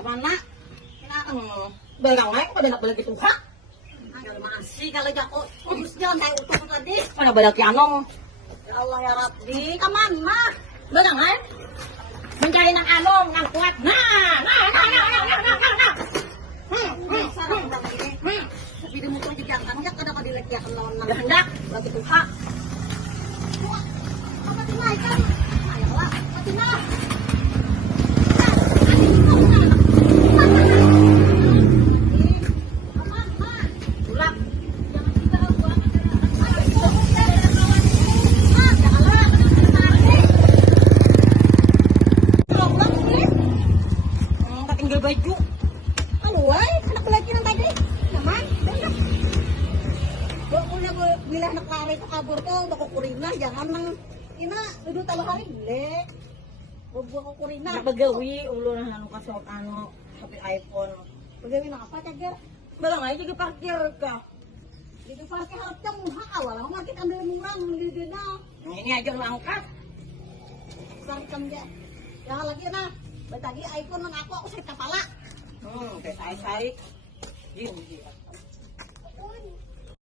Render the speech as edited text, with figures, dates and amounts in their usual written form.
Kamana? Belang naik pada nak balik itu hak. Masih kalau jako terus jalan saya utuh tadi. Mana balik anong? Ya Allah ya Rabbi, kemana? Belang naik. Mencari nang anong, nang kuat. Nah. Sarang tadi ini. Tapi di muka juga kan enggak kada dilek ya lawan nang. Hendak balik itu hak. Apa tinaikan? Ayolah, patina. Tulak. Tinggal baju. Halo, anak lagi nang tadi. Naman, benar. Bila anak lari itu kabur tuh, bako kurina, jangan nang ina duduk talo hari bile. Bako kurina. Bagawi ulo na anu kasot anu tapi iPhone. Bagawi na apa cager? Belang aja juga parkir ka. Di parkir harapnya muha awal, market ambil murah di dina. Nah, ini aja lu angkat. Sarkam dia. Jangan lagi na. Tadi iPhone nang aku sakit kepala. Kayak saya. Gini.